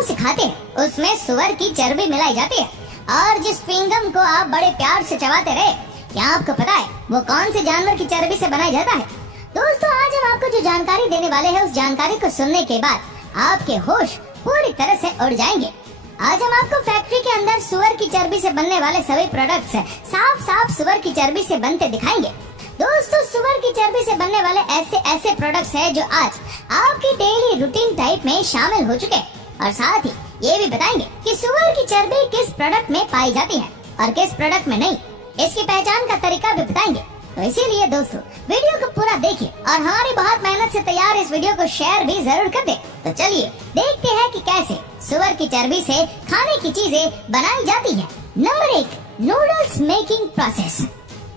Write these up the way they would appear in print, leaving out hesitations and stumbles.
चाव से खाते हैं उसमें सुअर की चर्बी मिलाई जाती है। और जिस च्युइंगम को आप बड़े प्यार से चबाते रहे, क्या आपको पता है वो कौन से जानवर की चर्बी से बनाया जाता है? दोस्तों, आज हम आपको जो जानकारी देने वाले हैं उस जानकारी को सुनने के बाद आपके होश पूरी तरह से उड़ जाएंगे। आज हम आपको फैक्ट्री के अंदर सुअर की चर्बी से बनने वाले सभी प्रोडक्ट्स साफ साफ सुअर की चर्बी से बनते दिखाएंगे। दोस्तों, सुअर की चर्बी से बनने वाले ऐसे प्रोडक्ट्स हैं जो आज आपकी डेली रूटीन टाइप में शामिल हो चुके हैं। और साथ ही ये भी बताएंगे कि सुअर की चर्बी किस प्रोडक्ट में पाई जाती है और किस प्रोडक्ट में नहीं। इसकी पहचान का तरीका भी बताएंगे। तो इसीलिए दोस्तों, वीडियो को पूरा देखिए और हमारी बहुत मेहनत से तैयार इस वीडियो को शेयर भी जरूर कर दे। तो चलिए देखते हैं कि कैसे सुअर की चर्बी से खाने की चीजें बनाई जाती है। Number 1, noodles making process.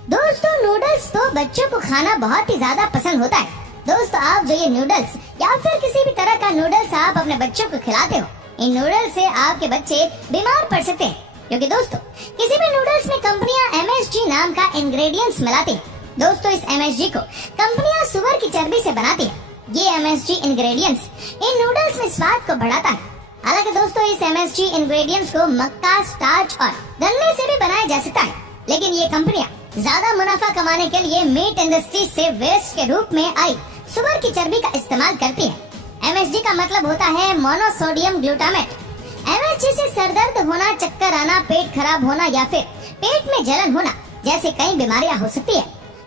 दोस्तों, नूडल्स तो बच्चों को खाना बहुत ही ज्यादा पसंद होता है। दोस्तों, आप जो ये नूडल्स या फिर किसी भी तरह का नूडल्स आप अपने बच्चों को खिलाते हो, इन नूडल्स से आपके बच्चे बीमार पड़ सकते हैं। क्योंकि दोस्तों, किसी भी नूडल्स में कंपनियां MSG नाम का इंग्रेडिएंट्स मिलाती हैं। दोस्तों, इस MSG को कंपनियां सुअर की चर्बी से बनाती है। ये MSG इंग्रेडिएंट्स इन नूडल्स में स्वाद को बढ़ाता है। हालांकि दोस्तों, इस MSG इंग्रेडिएंट्स को मक्का, स्टार्च और गन्ने से भी बनाया जा सकता है, लेकिन ये कंपनियां ज्यादा मुनाफा कमाने के लिए मीट इंडस्ट्री से वेस्ट के रूप में आई सुअर की चर्बी का इस्तेमाल करती है। MSG का मतलब होता है मोनोसोडियम ग्लूटामेट। MSG से सरदर्द होना, चक्कर आना, पेट खराब होना या फिर पेट में जलन होना जैसे कई बीमारियां हो सकती है।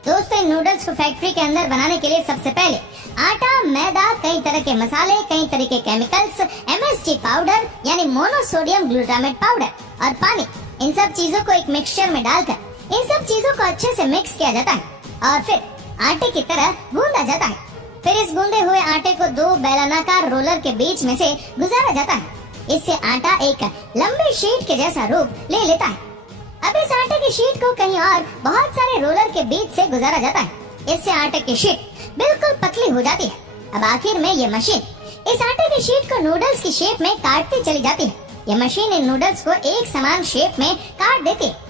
दोस्तों, इन नूडल्स को फैक्ट्री के अंदर बनाने के लिए सबसे पहले आटा, मैदा, कई तरह के मसाले, कई तरह के केमिकल्स, MSG पाउडर यानी मोनोसोडियम ग्लूटामेट पाउडर और पानी, इन सब चीजों को एक मिक्सचर में डालकर इन सब चीजों को अच्छे से मिक्स किया जाता है और फिर आटे की तरह गूंदा जाता है। फिर इस गूंदे हुए आटे को 2 बेलनाकार रोलर के बीच में से गुजारा जाता है। इससे आटा एक लंबी शीट के जैसा रूप ले लेता है। अब इस आटे की शीट को कहीं और बहुत सारे रोलर के बीच से गुजारा जाता है। इससे आटे की शीट बिल्कुल पतली हो जाती है। अब आखिर में ये मशीन इस आटे की शीट को नूडल्स की शेप में काटती चली जाती है। ये मशीन इन नूडल्स को एक समान शेप में काट देती है।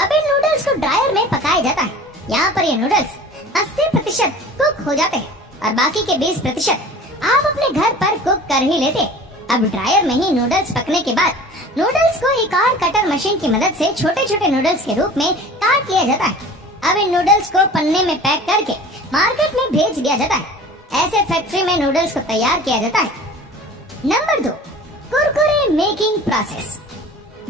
अब इन नूडल्स को ड्रायर में पकाया जाता है। यहाँ पर ये नूडल्स 80% कुक हो जाते हैं और बाकी के 20% आप अपने घर पर कुक कर ही लेते। अब ड्रायर में ही नूडल्स पकने के बाद नूडल्स को एक और कटर मशीन की मदद से छोटे छोटे नूडल्स के रूप में काट लिया जाता है। अब इन नूडल्स को पन्ने में पैक करके मार्केट में भेज दिया जाता है। ऐसे फैक्ट्री में नूडल्स को तैयार किया जाता है। Number 2, Kurkure making process.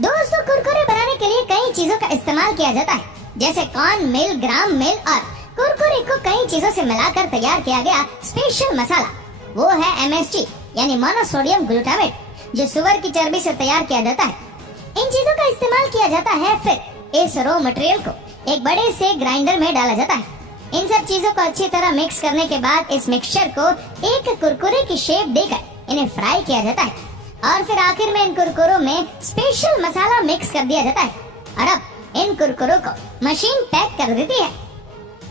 दोस्तों, कुरकुरे बनाने के लिए कई चीजों का इस्तेमाल किया जाता है, जैसे कॉर्न मिल, ग्राम मिल और कुरकुरे को कई चीजों से मिलाकर तैयार किया गया स्पेशल मसाला, वो है MSG यानी मोनोसोडियम ग्लूटामेट, जो सुअर की चर्बी से तैयार किया जाता है। इन चीजों का इस्तेमाल किया जाता है। फिर इस रॉ मटेरियल को एक बड़े से ग्राइंडर में डाला जाता है। इन सब चीजों को अच्छी तरह मिक्स करने के बाद इस मिक्सचर को एक कुरकुरे की शेप देकर इन्हें फ्राई किया जाता है और फिर आखिर में इन कुरकुरों में स्पेशल मसाला मिक्स कर दिया जाता है और अब इन कुरकुरों को मशीन पैक कर देती है।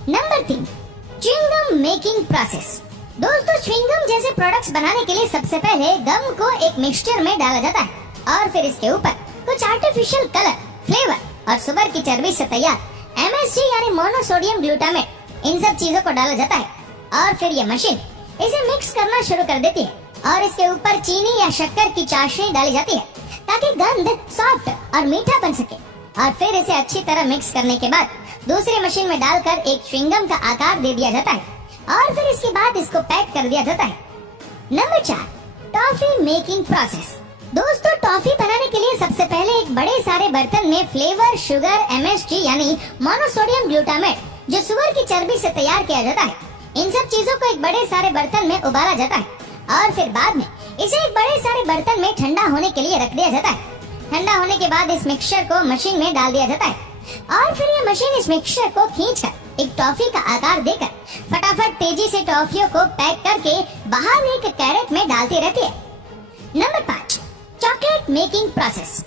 Number 3, chewing gum making process. दोस्तों, च्युइंगम जैसे प्रोडक्ट्स बनाने के लिए सबसे पहले गम को एक मिक्सचर में डाला जाता है और फिर इसके ऊपर कुछ आर्टिफिशियल कलर, फ्लेवर और सुअर की चर्बी से तैयार MSG यानी मोनोसोडियम ग्लूटामेट, इन सब चीजों को डाला जाता है और फिर ये मशीन इसे मिक्स करना शुरू कर देती है और इसके ऊपर चीनी या शक्कर की चाशनी डाली जाती है ताकि गंध सॉफ्ट और मीठा बन सके। और फिर इसे अच्छी तरह मिक्स करने के बाद दूसरी मशीन में डालकर एक च्युइंगम का आकार दे दिया जाता है और फिर इसके बाद इसको पैक कर दिया जाता है। Number 4, toffee making process. दोस्तों, टॉफी बनाने के लिए सबसे पहले एक बड़े सारे बर्तन में फ्लेवर, शुगर, MSG यानी मोनोसोडियम ग्लूटामेट, जो सुअर की चर्बी से तैयार किया जाता है, इन सब चीजों को एक बड़े सारे बर्तन में उबाला जाता है और फिर बाद में इसे एक बड़े सारे बर्तन में ठंडा होने के लिए रख दिया जाता है। ठंडा होने के बाद इस मिक्सचर को मशीन में डाल दिया जाता है और फिर ये मशीन इस मिक्सचर को खींचकर एक टॉफी का आकार देकर फटाफट तेजी से टॉफियों को पैक करके बाहर एक कैरेट में डालती रहती है। Number 5, chocolate making process.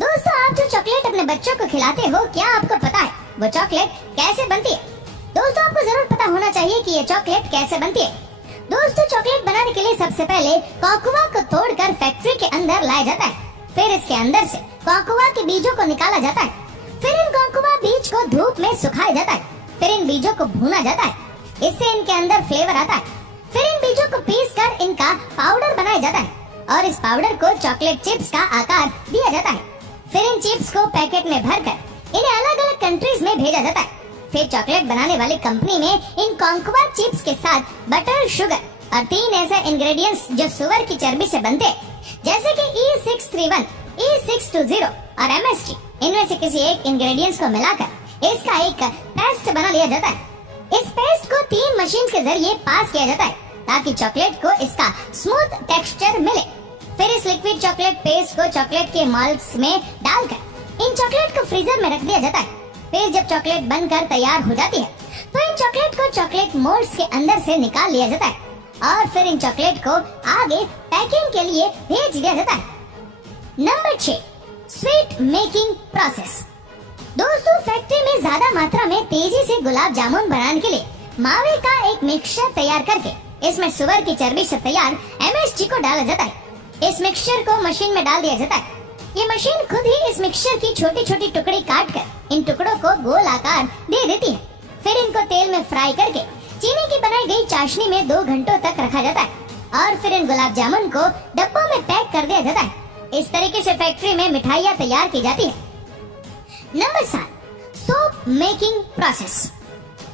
दोस्तों, आप जो चॉकलेट अपने बच्चों को खिलाते हो, क्या आपको पता है वो चॉकलेट कैसे बनती है? दोस्तों, आपको जरूर पता होना चाहिए कि ये चॉकलेट कैसे बनती है। दोस्तों, चॉकलेट बनाने के लिए सबसे पहले कोकोआ को तोड़कर फैक्ट्री के अंदर लाया जाता है। फिर इसके अंदर से कोकोआ के बीजों को निकाला जाता है। फिर इन कोकोआ बीज को धूप में सुखाया जाता है। फिर इन बीजों को भूना जाता है, इससे इनके अंदर फ्लेवर आता है। फिर इन बीजों को पीस कर इनका पाउडर बनाया जाता है और इस पाउडर को चॉकलेट चिप्स का आकार दिया जाता है। फिर इन चिप्स को पैकेट में भरकर इन्हें अलग अलग कंट्रीज में भेजा जाता है। फिर चॉकलेट बनाने वाली कंपनी ने इन कॉन्कवा चिप्स के साथ बटर, शुगर और 3 ऐसे इंग्रेडिएंट्स जो सुअर की चर्बी से बनते हैं, जैसे कि E631, E620 और MSG, इनमें से किसी एक इंग्रेडिएंट्स को मिलाकर इसका एक पेस्ट बना लिया जाता है। इस पेस्ट को 3 मशीन के जरिए पास किया जाता है ताकि चॉकलेट को इसका स्मूथ टेक्सचर मिले। फिर इस लिक्विड चॉकलेट पेस्ट को चॉकलेट के मोल्ड्स में डालकर इन चॉकलेट को फ्रीजर में रख दिया जाता है। फिर जब चॉकलेट बनकर तैयार हो जाती है तो इन चॉकलेट को चॉकलेट मोल्ड्स के अंदर से निकाल लिया जाता है और फिर इन चॉकलेट को आगे पैकिंग के लिए भेज दिया जाता है। Number 6, sweet making process. दोस्तों, फैक्ट्री में ज्यादा मात्रा में तेजी से गुलाब जामुन बनाने के लिए मावे का एक मिक्सचर तैयार करके इसमें सुअर की चर्बी से तैयार MSG को डाला जाता है। इस मिक्सचर को मशीन में डाल दिया जाता है। ये मशीन खुद ही इस मिक्सचर की छोटी छोटी टुकड़ी काटकर इन टुकड़ों को गोल आकार दे देती है। फिर इनको तेल में फ्राई करके चीनी की बनाई गई चाशनी में 2 घंटों तक रखा जाता है और फिर इन गुलाब जामुन को डब्बों में पैक कर दिया जाता है। इस तरीके से फैक्ट्री में मिठाइयाँ तैयार की जाती है। Number 7, soap making process.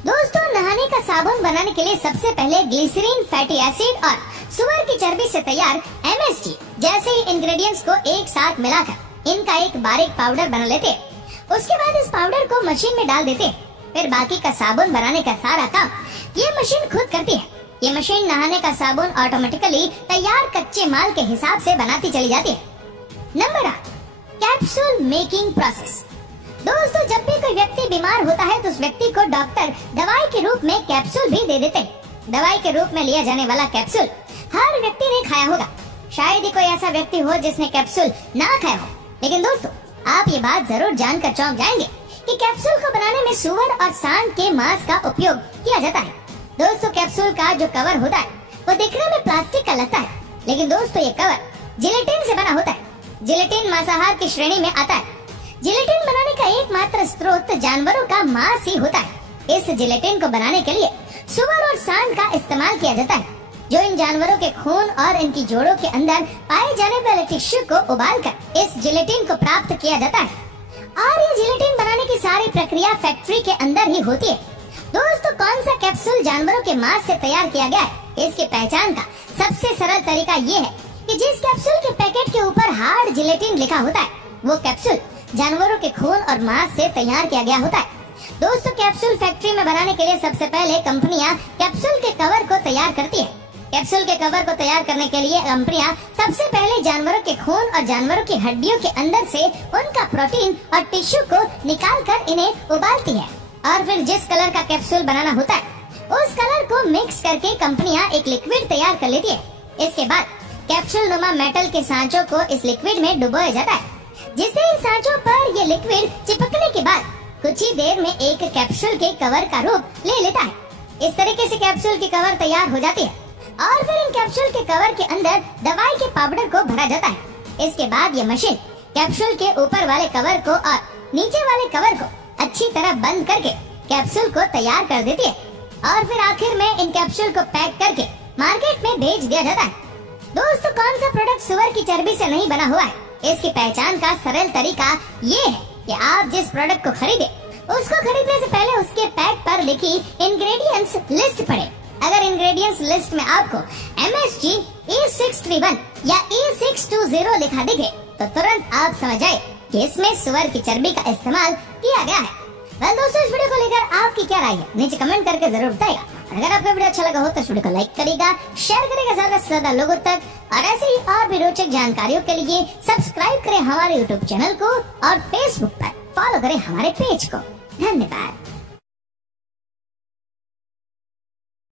दोस्तों, नहाने का साबुन बनाने के लिए सबसे पहले ग्लिसरीन, फैटी एसिड और सुअर की चर्बी से तैयार MSG जैसे इंग्रेडिएंट्स को एक साथ मिलाकर इनका एक बारीक पाउडर बना लेते हैं। उसके बाद इस पाउडर को मशीन में डाल देते हैं। फिर बाकी का साबुन बनाने का सारा काम ये मशीन खुद करती है। ये मशीन नहाने का साबुन ऑटोमेटिकली तैयार कच्चे माल के हिसाब से बनाती चली जाती है। Number 8, capsule making process. दोस्तों, जब भी कोई व्यक्ति बीमार होता है तो उस व्यक्ति को डॉक्टर दवाई के रूप में कैप्सूल भी दे देते हैं। दवाई के रूप में लिया जाने वाला कैप्सूल हर व्यक्ति ने खाया होगा। शायद ही कोई ऐसा व्यक्ति हो जिसने कैप्सूल ना खाया हो। लेकिन दोस्तों, आप ये बात जरूर जानकर चौंक जाएंगे कि कैप्सूल को बनाने में सुअर और सांड के मांस का उपयोग किया जाता है। दोस्तों, कैप्सूल का जो कवर होता है वो दिखने में प्लास्टिक का लगता है, लेकिन दोस्तों ये कवर जिलेटिन से बना होता है। जिलेटिन मांसाहार की श्रेणी में आता है। जिलेटिन बनाने का एकमात्र स्रोत जानवरों का मांस ही होता है। इस जिलेटिन को बनाने के लिए सुअर और सांड का इस्तेमाल किया जाता है, जो इन जानवरों के खून और इनकी जोड़ों के अंदर पाए जाने वाले टिश्यू को उबालकर इस जिलेटिन को प्राप्त किया जाता है और ये जिलेटिन बनाने की सारी प्रक्रिया फैक्ट्री के अंदर ही होती है। दोस्तों, कौन सा कैप्सूल जानवरों के मांस से तैयार किया गया है, इसकी पहचान का सबसे सरल तरीका ये है कि जिस कैप्सूल के पैकेट के ऊपर हार्ड जिलेटिन लिखा होता है वो कैप्सूल जानवरों के खून और मांस से तैयार किया गया होता है। दोस्तों, कैप्सूल फैक्ट्री में बनाने के लिए सबसे पहले कंपनियां कैप्सूल के कवर को तैयार करती है। कैप्सूल के कवर को तैयार करने के लिए कंपनियां सबसे पहले जानवरों के खून और जानवरों की हड्डियों के अंदर से उनका प्रोटीन और टिश्यू को निकालकर इन्हें उबालती है और फिर जिस कलर का कैप्सूल बनाना होता है उस कलर को मिक्स करके कंपनियां एक लिक्विड तैयार कर लेती है। इसके बाद कैप्सूल नुमा मेटल के सांचों को इस लिक्विड में डुबोया जाता है, जिससे इन सांचों पर ये लिक्विड चिपकने के बाद कुछ ही देर में एक कैप्सूल के कवर का रूप ले लेता है। इस तरीके से कैप्सूल की कवर तैयार हो जाती है और फिर इन कैप्सूल के कवर के अंदर दवाई के पाउडर को भरा जाता है। इसके बाद ये मशीन कैप्सूल के ऊपर वाले कवर को और नीचे वाले कवर को अच्छी तरह बंद करके कैप्सूल को तैयार कर देती है और फिर आखिर में इन कैप्सूल को पैक करके मार्केट में भेज दिया जाता है। दोस्तों, कौन सा प्रोडक्ट सुअर की चर्बी से नहीं बना हुआ है, इसकी पहचान का सरल तरीका ये है कि आप जिस प्रोडक्ट को खरीदे उसको खरीदने से पहले उसके पैक पर लिखी इंग्रेडिएंट्स लिस्ट पढ़े। अगर इंग्रेडिएंट्स लिस्ट में आपको MSG, E631 या E620 लिखा दिखे तो तुरंत आप समझ जाए कि इसमें सुअर की चर्बी का इस्तेमाल किया गया है। वेल दोस्तों, इस वीडियो को लेकर आपकी क्या राय है नीचे कमेंट करके जरूर बताइएगा। अगर आपको वीडियो अच्छा लगा हो तो इस वीडियो को लाइक करेगा, शेयर करेगा ज्यादा से ज्यादा लोगों तक और ऐसे ही और भी रोचक जानकारियों के लिए सब्सक्राइब करें हमारे YouTube चैनल को और Facebook पर फॉलो करें हमारे पेज को। धन्यवाद।